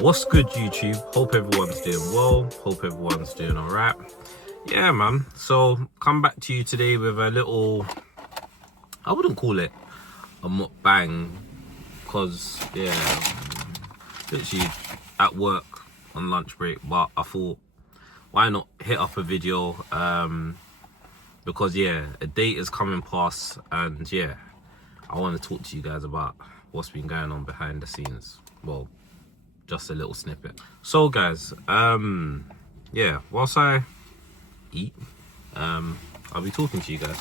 What's good, YouTube? Hope everyone's doing well. Hope everyone's doing all right. Yeah, man. So come back to you today with a little, I wouldn't call it a mukbang, because yeah, literally at work on lunch break, but I thought, why not hit up a video, because yeah, a date is coming past, and yeah, I want to talk to you guys about what's been going on behind the scenes. Well, just a little snippet. So guys, yeah, whilst I eat, I'll be talking to you guys,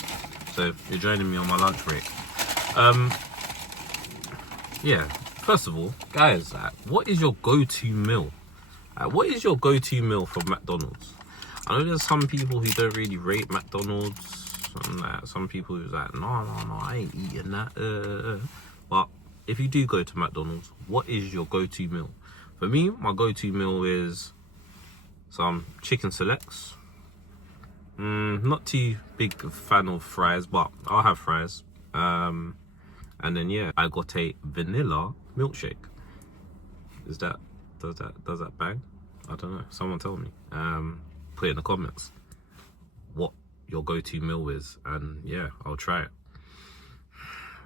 so you're joining me on my lunch break. Yeah, first of all, guys, what is your go-to meal? What is your go-to meal from McDonald's? I know there's some people who don't really rate McDonald's, and some people who's like, no, I ain't eating that. But if you do go to McDonald's, what is your go-to meal? For me, my go-to meal is some chicken selects. Not too big fan of fries, but I'll have fries. And then yeah, I got a vanilla milkshake. Does that bang? I don't know. Someone tell me. Put it in the comments what your go-to meal is, and yeah, I'll try it.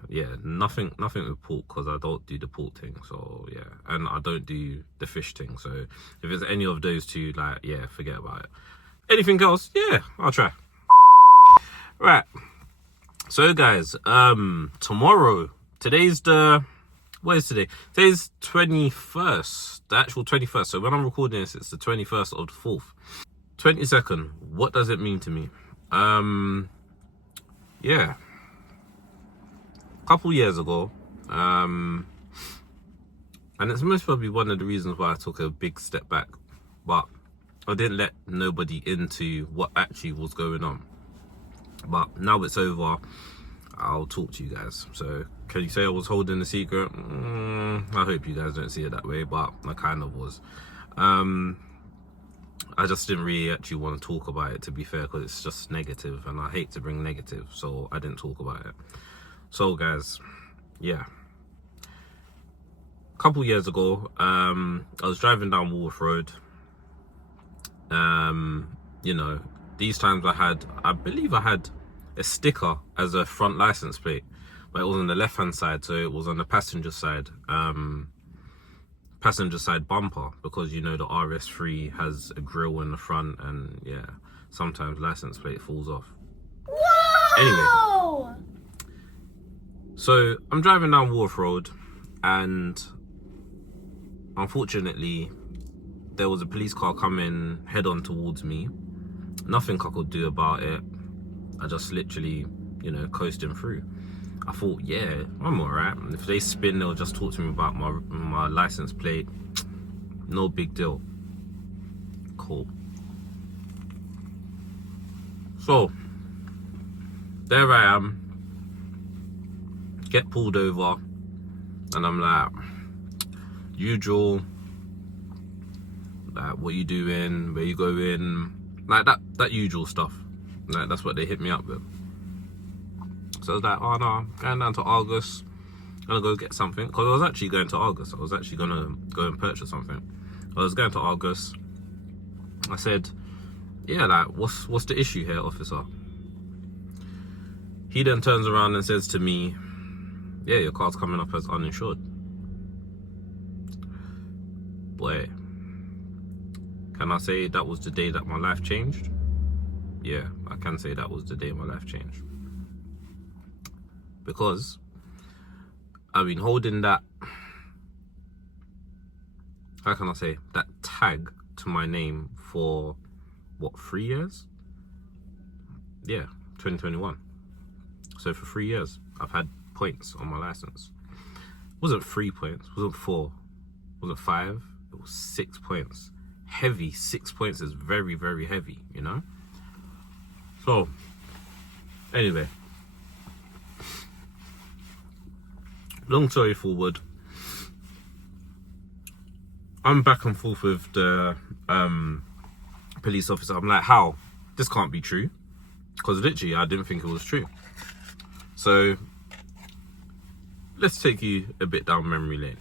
Yeah, nothing with pork, because I don't do the pork thing. So yeah, and I don't do the fish thing. So if it's any of those two, like, yeah, forget about it. Anything else, yeah, I'll try. Right. So guys, tomorrow, today's the, what is today? Today's 21st, the actual 21st. So when I'm recording this, it's the 21st of the 4th. 22nd, what does it mean to me? Yeah. Couple years ago, and it's most probably one of the reasons why I took a big step back, but I didn't let nobody into what actually was going on. But now it's over, I'll talk to you guys. So can you say I was holding a secret? I hope you guys don't see it that way, but I kind of was. I just didn't really actually want to talk about it, to be fair, because it's just negative, and I hate to bring negative, so I didn't talk about it. So guys, yeah, a couple years ago, I was driving down Wolf Road. You know, these times I believe I had a sticker as a front license plate, but it was on the left hand side, so it was on the passenger side bumper, because you know the RS3 has a grille in the front, and yeah, sometimes license plate falls off. Whoa! Anyway, so I'm driving down Wharf Road, and unfortunately there was a police car coming head on towards me. Nothing I could do about it. I just literally, you know, coasting through. I thought, yeah, I'm alright. If they spin, they'll just talk to me about my license plate. No big deal. Cool. So there I am, get pulled over, and I'm like, usual, like, what you doing, where you going, like that usual stuff. Like, that's what they hit me up with. So I was like, oh no, I'm going down to Argos, gonna go get something, because I was actually going to Argos. I was actually gonna go and purchase something. I was going to Argos. I said, yeah, like, what's the issue here, officer? He then turns around and says to me, yeah, your car's coming up as uninsured. Boy, can I say that was the day that my life changed? Yeah, I can say that was the day my life changed. Because I've been holding that, how can I say, that tag to my name for, what, 3 years? Yeah, 2021. So for 3 years, I've had points on my license. It wasn't 3 points, it wasn't 4. Was it 5? It was 6 points. Heavy. 6 points is very, very heavy, you know? So, anyway. Long story forward. I'm back and forth with the police officer. I'm like, how? This can't be true. Because literally, I didn't think it was true. So, let's take you a bit down memory lane.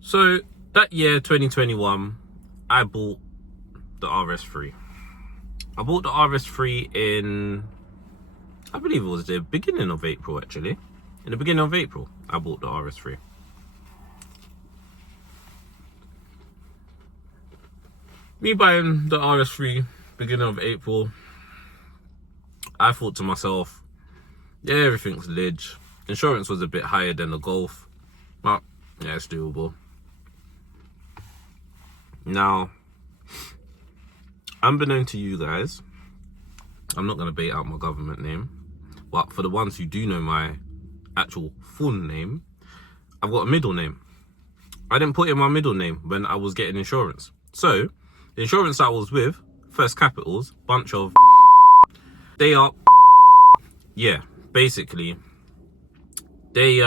So, that year, 2021, I bought the RS3. I bought the RS3 in, I believe it was the beginning of April, actually. In the beginning of April, I bought the RS3. Me buying the RS3, beginning of April, I thought to myself, yeah, everything's lig. Insurance was a bit higher than the Golf, but yeah, it's doable. Now, unbeknown to you guys, I'm not going to bait out my government name, but for the ones who do know my actual full name, I've got a middle name. I didn't put in my middle name when I was getting insurance. So, the insurance I was with, First Capitals, bunch of they are, yeah, basically, they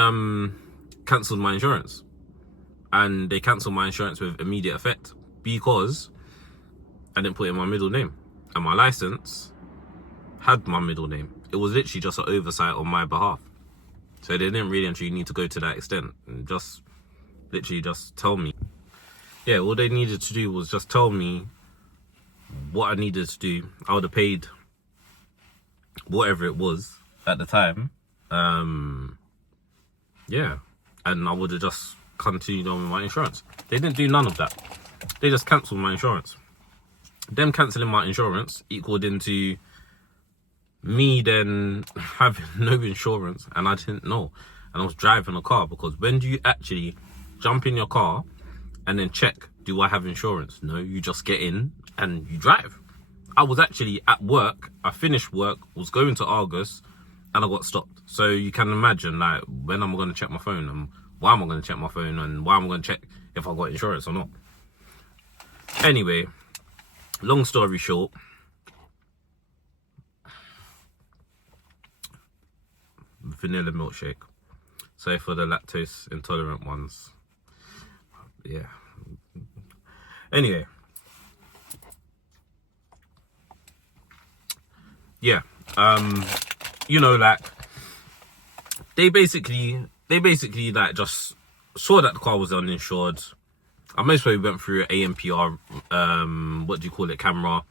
cancelled my insurance. And they cancelled my insurance with immediate effect because I didn't put in my middle name. And my license had my middle name. It was literally just an oversight on my behalf. So they didn't really actually need to go to that extent. And just literally just tell me. Yeah, all they needed to do was just tell me what I needed to do. I would have paid whatever it was at the time. Yeah. And I would have just continued on with my insurance. They didn't do none of that. They just cancelled my insurance. Them cancelling my insurance equaled into me then having no insurance, and I didn't know. And I was driving a car, because when do you actually jump in your car and then check, do I have insurance? No, you just get in and you drive. I was actually at work. I finished work, was going to Argus, and I got stopped. So you can imagine, like, when am I going to check my phone, and why am I going to check my phone, and why am I going to check if I got insurance or not? Anyway, long story short, vanilla milkshake. So for the lactose intolerant ones, yeah. Anyway, yeah. You know, like, they basically like just saw that the car was uninsured. I most probably went through an AMPR, what do you call it, camera.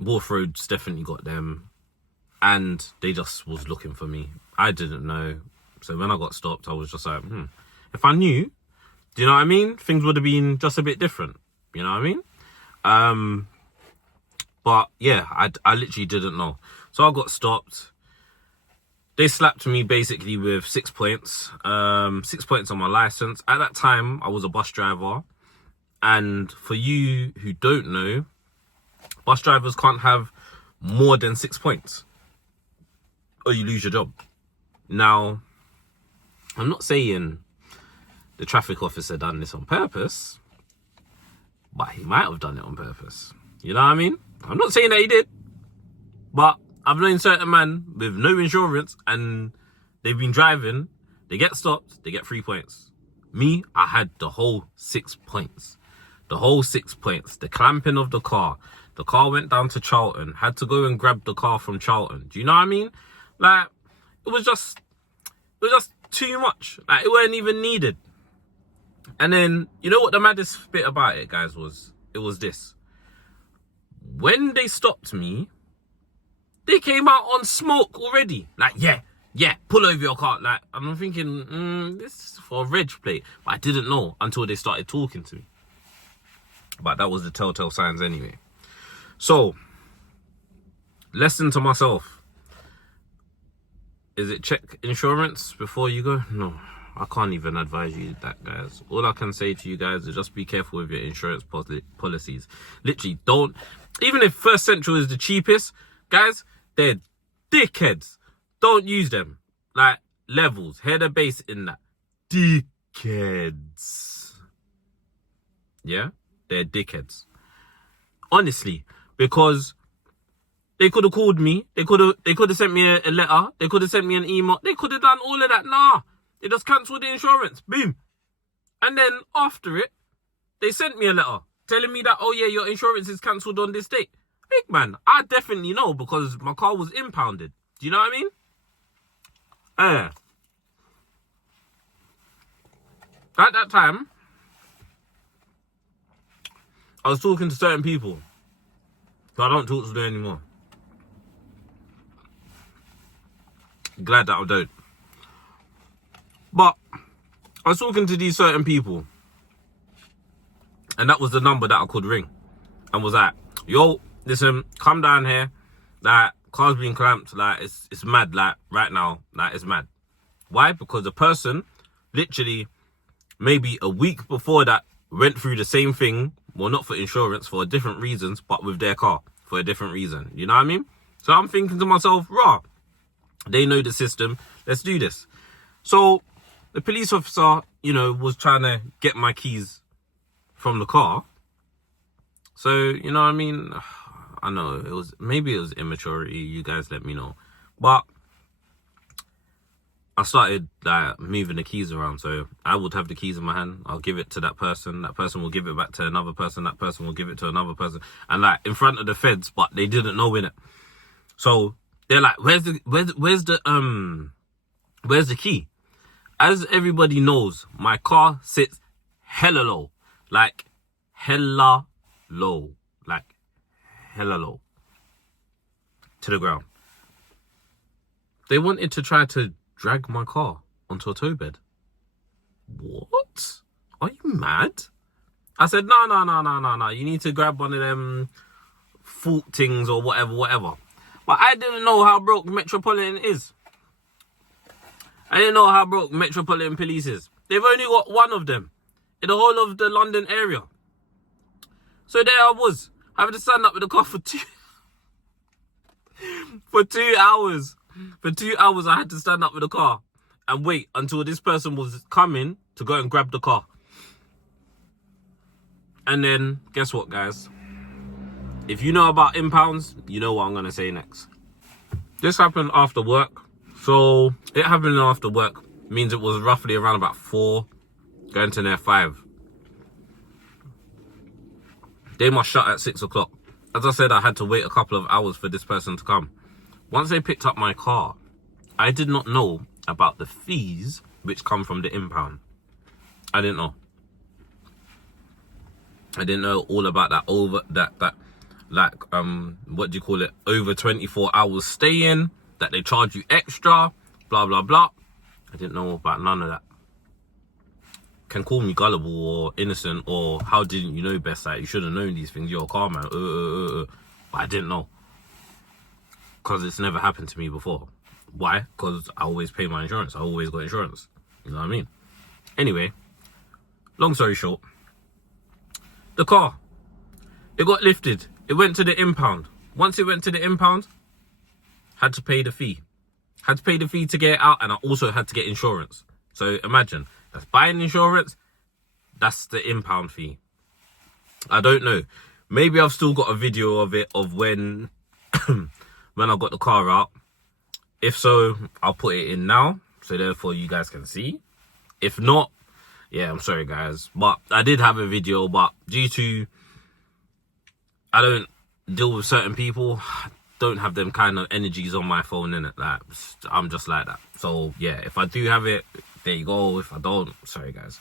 Wolf Road's definitely got them. And they just was looking for me. I didn't know. So when I got stopped, I was just like, if I knew, do you know what I mean? Things would have been just a bit different. You know what I mean? But yeah, I literally didn't know. So I got stopped. They slapped me basically with 6 points. 6 points on my license. At that time, I was a bus driver. And for you who don't know, bus drivers can't have more than 6 points, or you lose your job. Now, I'm not saying the traffic officer done this on purpose, but he might have done it on purpose. You know what I mean? I'm not saying that he did, but I've known certain men with no insurance and they've been driving, they get stopped, they get 3 points. Me, I had the whole 6 points. The whole 6 points. The clamping of the car. The car went down to Charlton. Had to go and grab the car from Charlton. Do you know what I mean? Like, it was just too much. Like, it weren't even needed. And then, you know what the maddest bit about it, guys, was? It was this. When they stopped me, they came out on smoke already. Like, yeah, pull over your car. Like, and I'm thinking, this is for a reg plate. But I didn't know until they started talking to me. But that was the telltale signs anyway. So, lesson to myself. Is it check insurance before you go? No, I can't even advise you that, guys. All I can say to you guys is just be careful with your insurance policies. Literally, don't, even if First Central is the cheapest, guys, they're dickheads. Don't use them. Like, levels, header base in that. dickheads. Yeah, they're dickheads. Honestly, because they could have called me. They could have sent me a letter. They could have sent me an email. They could have done all of that. Nah, they just cancelled the insurance. Boom. And then after it, they sent me a letter telling me that, oh yeah, your insurance is cancelled on this date. Big man, I definitely know because my car was impounded. Do you know what I mean? At that time, I was talking to certain people, so I don't talk to them anymore. Glad that I don't. But I was talking to these certain people, and that was the number that I could ring, and was like, yo, listen, come down here. Like, car's been clamped. Like, it's mad. Like, right now, like, it's mad. Why? Because the person, literally, maybe a week before that, went through the same thing. Well, not for insurance, for different reasons, but with their car for a different reason. You know what I mean? So I'm thinking to myself, rah, they know the system. Let's do this. So the police officer, you know, was trying to get my keys from the car. So, you know what I mean? I know maybe it was immaturity. You guys let me know. But I started like moving the keys around. So I would have the keys in my hand. I'll give it to that person. That person will give it back to another person. That person will give it to another person. And like in front of the feds, but they didn't know in it. So they're like, where's the key? As everybody knows, my car sits hella low. Like hella low. Like hella low. To the ground. They wanted to try to drag my car onto a tow bed. What? Are you mad? I said, no. You need to grab one of them fault things or whatever. But I didn't know how broke Metropolitan is. I didn't know how broke Metropolitan Police is. They've only got one of them in the whole of the London area. So there I was, having to stand up with the car for 2 hours. For 2 hours, I had to stand up with the car and wait until this person was coming to go and grab the car. And then, guess what, guys? If you know about impounds, you know what I'm going to say next. This happened after work. So, it happening after work means it was roughly around about 4, going to near 5. They must shut at 6 o'clock. As I said, I had to wait a couple of hours for this person to come. Once they picked up my car, I did not know about the fees which come from the impound. I didn't know. I didn't know all about that what do you call it? Over 24 hours staying, that they charge you extra, blah, blah, blah. I didn't know about none of that. Can call me gullible or innocent or how didn't you know best? Like, you should have known these things. You're a car man. But I didn't know. Because it's never happened to me before. Why? Because I always pay my insurance. I always got insurance. You know what I mean? Anyway, long story short, the car, it got lifted. It went to the impound. Once it went to the impound, had to pay the fee. Had to pay the fee to get it out, and I also had to get insurance. So imagine, that's buying insurance, that's the impound fee. I don't know. Maybe I've still got a video of it, of when when I got the car out. If so, I'll put it in now, so therefore you guys can see. If not, yeah, I'm sorry guys, but I did have a video, but due to I don't deal with certain people, don't have them kind of energies on my phone, innit? Like, I'm just like that. So yeah, if I do have it, there you go. If I don't, sorry guys.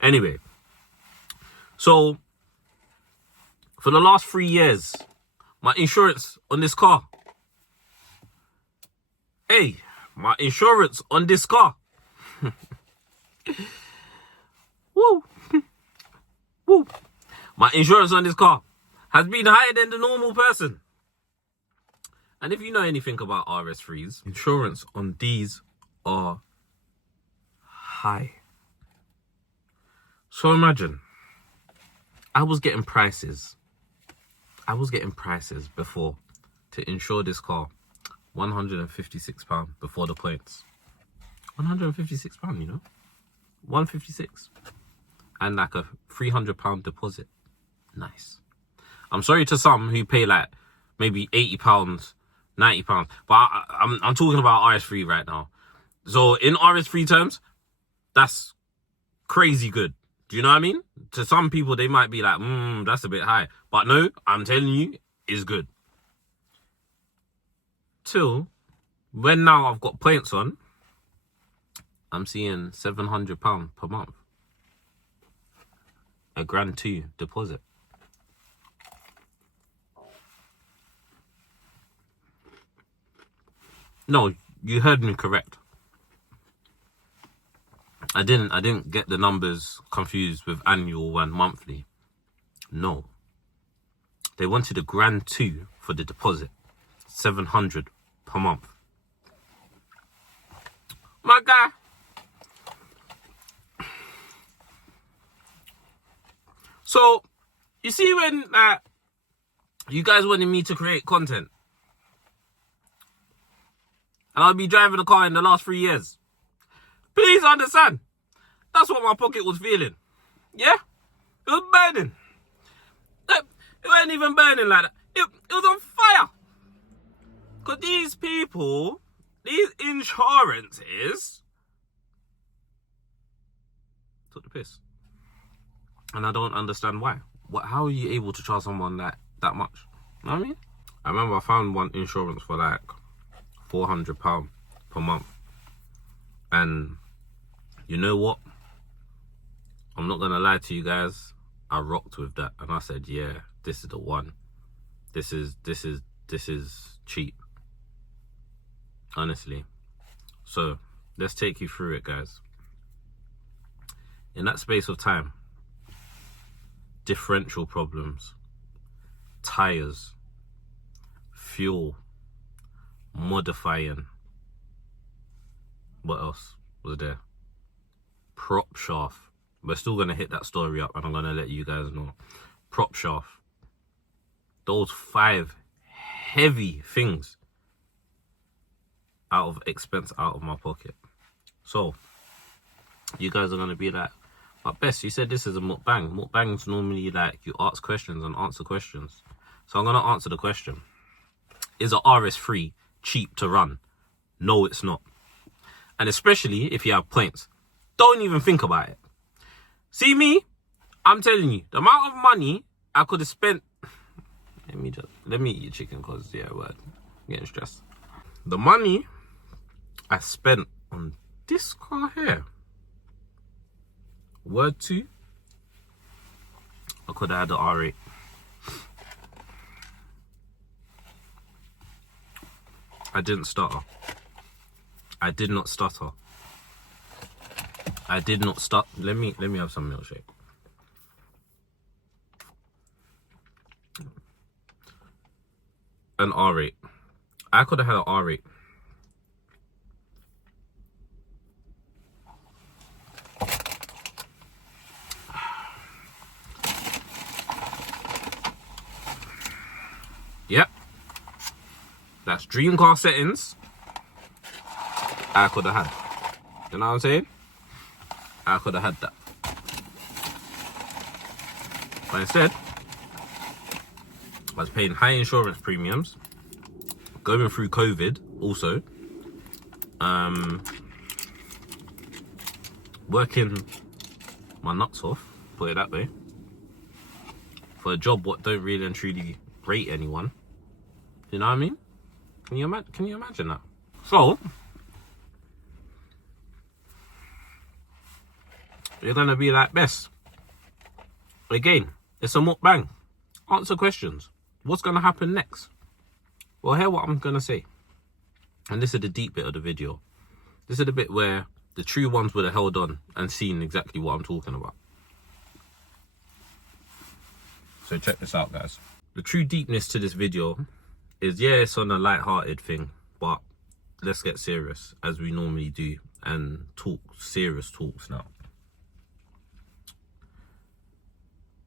Anyway, so for the last 3 years, my insurance on this car, my insurance on this car, woo, woo, my insurance on this car has been higher than the normal person. And if you know anything about RS3s, insurance on these are high. So imagine, I was getting prices before to insure this car, £156 before the points. £156, you know? 156. And like a £300 deposit. Nice. I'm sorry to some who pay like maybe £80, £90, but I'm talking about RS3 right now. So in RS3 terms, that's crazy good. Do you know what I mean? To some people, they might be like, that's a bit high. But no, I'm telling you, it's good. Till when now I've got points on, I'm seeing £700 per month. A £1,200 deposit. No, you heard me correct. I didn't get the numbers confused with annual and monthly. No. They wanted a £1,200 for the deposit. 700 per month. My guy. So, you see when you guys wanted me to create content, and I'll be driving a car in the last 3 years. Please understand, that's what my pocket was feeling. Yeah? It was burning. It wasn't even burning like that. It was on fire. Because these people, these insurances, took the piss. And I don't understand why. How are you able to charge someone that much? You know what I mean? I remember I found one insurance for like £400 per month. And you know what? I'm not gonna lie to you guys. I rocked with that, and I said, yeah, this is the one. This is cheap. Honestly. So let's take you through it, guys. In that space of time, differential problems, tires, fuel, modifying. What else was there? Prop shaft. We're still going to hit that story up, and I'm going to let you guys know. Prop shaft. Those 5 heavy things out of expense, out of my pocket. So, you guys are going to be like, but Bess, you said this is a mukbang. Mukbang's normally like you ask questions and answer questions. So I'm going to answer the question. Is a RS3 cheap to run? No, it's not. And especially if you have points. Don't even think about it. See me? I'm telling you, the amount of money I could have spent... Let me eat your chicken because, yeah, word. I'm getting stressed. The money I spent on this car here, word 2, I could have had the R8. I didn't stutter. I did not stutter. I did not stutter. Let me have some milkshake. An R8. I could have had an R8. Yep. That's dream car settings. I could have had. You know what I'm saying? I could have had that. But instead, I was paying high insurance premiums, going through COVID also, working my nuts off, put it that way, for a job what don't really and truly rate anyone. You know what I mean? Can you imagine that? So, you're gonna be like, Bess, again, it's a mukbang. Answer questions. What's gonna happen next? Well, hear what I'm gonna say. And this is the deep bit of the video. This is the bit where the true ones would have held on and seen exactly what I'm talking about. So check this out, guys. The true deepness to this video is, yeah, it's on a light-hearted thing, but let's get serious, as we normally do, and talk serious talks now.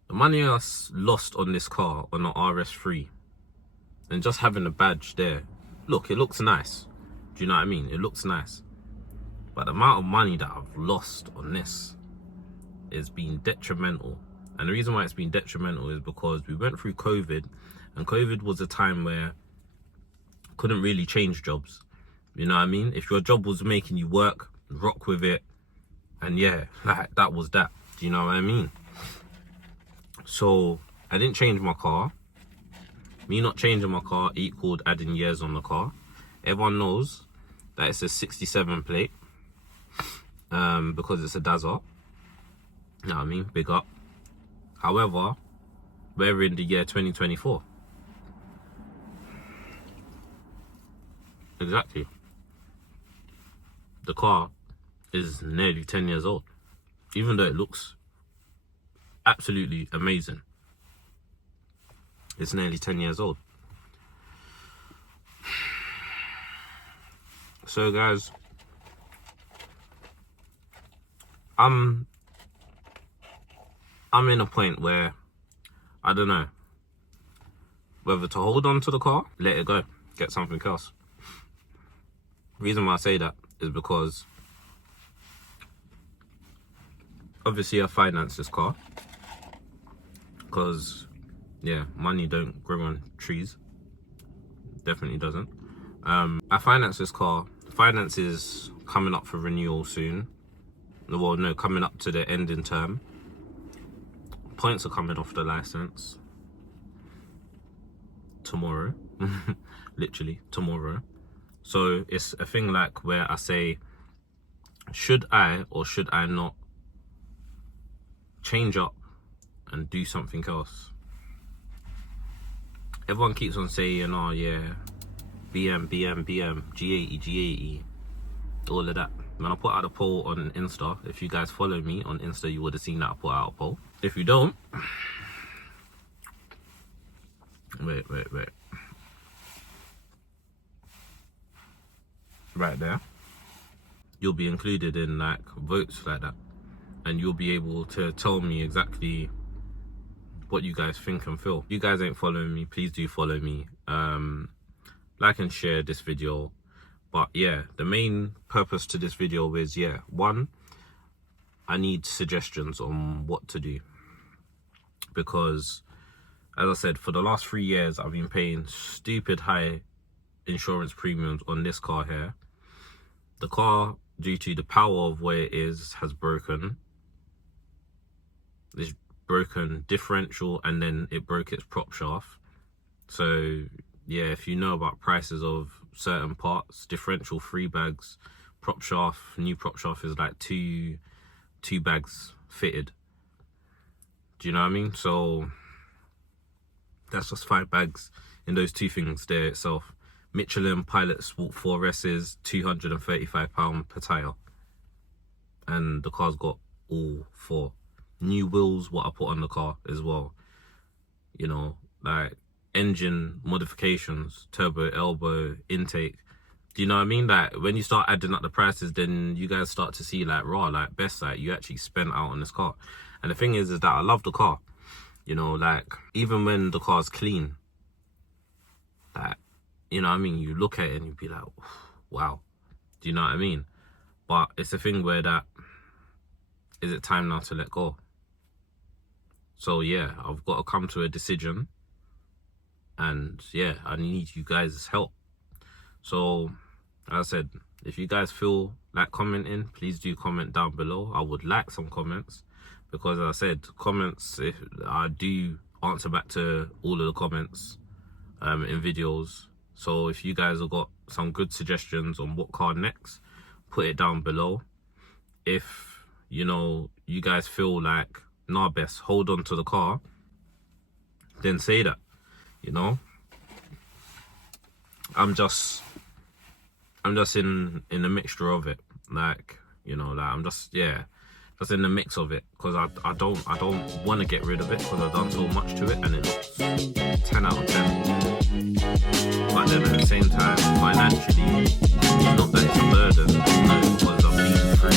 The money I lost on this car, on the RS3, and just having a badge there, look, it looks nice. Do you know what I mean? It looks nice. But the amount of money that I've lost on this is been detrimental. And the reason why it's been detrimental is because we went through COVID, and COVID was a time where couldn't really change jobs. You know what I mean? If your job was making you work, rock with it. And yeah, like that was that. Do you know what I mean? So I didn't change my car. Me not changing my car equaled adding years on the car. Everyone knows that it's a 67 plate. Because it's a Dazza. You know what I mean? Big up. However, we're in the year 2024. Exactly. The car is nearly 10 years old. Even though it looks absolutely amazing. It's nearly 10 years old. So guys, I'm in a point where I don't know whether to hold on to the car, let it go, get something else. Reason why I say that is because obviously I financed this car because yeah, money don't grow on trees. Definitely doesn't. I financed this car. Finance is coming up for renewal soon. Well, no, coming up to the ending term. Points are coming off the license tomorrow. Literally tomorrow. So it's a thing like where I say, should I or should I not change up and do something else? Everyone keeps on saying, oh yeah, BM, G80, all of that. When I put out a poll on Insta, if you guys follow me on Insta, you would have seen that I put out a poll. If you don't, wait. Right there. You'll be included in like votes like that. And you'll be able to tell me exactly what you guys think and feel. If you guys ain't following me, please do follow me. Like and share this video. But yeah, the main purpose to this video is, yeah, one, I need suggestions on what to do. Because, as I said, for the last 3 years, I've been paying stupid high insurance premiums on this car here. The car, due to the power of where it is, has broken. It's broken differential, and then it broke its prop shaft. So, yeah, if you know about prices of certain parts, differential 3 bags, prop shaft, new prop shaft is like two bags fitted. Do you know what I mean? So that's just 5 bags in those 2 things there itself. Michelin Pilot Sport 4S's, £235 per tyre. And the car's got all 4. New wheels, what I put on the car as well. You know, like engine modifications, turbo, elbow, intake. Do you know what I mean? Like when you start adding up the prices, then you guys start to see like raw, like best, like you actually spent out on this car. And the thing is that I love the car. You know, like even when the car's clean, like, you know what I mean, you look at it and you be like, wow. Do you know what I mean? But it's a thing where that, is it time now to let go? So yeah, I've got to come to a decision. And yeah, I need you guys' help. So, as I said, if you guys feel like commenting, please do comment down below. I would like some comments. Because as I said, comments, if I do answer back to all of the comments in videos. So if you guys have got some good suggestions on what car next, put it down below. If, you know, you guys feel like, nah, best, hold on to the car, then say that, you know. I'm just in a mixture of it. Like, you know, like I'm just, yeah, just in the mix of it. Because I don't want to get rid of it because I've done so much to it and it looks 10 out of 10. But then at the same time, financially, not that it's a burden, no, because I've been through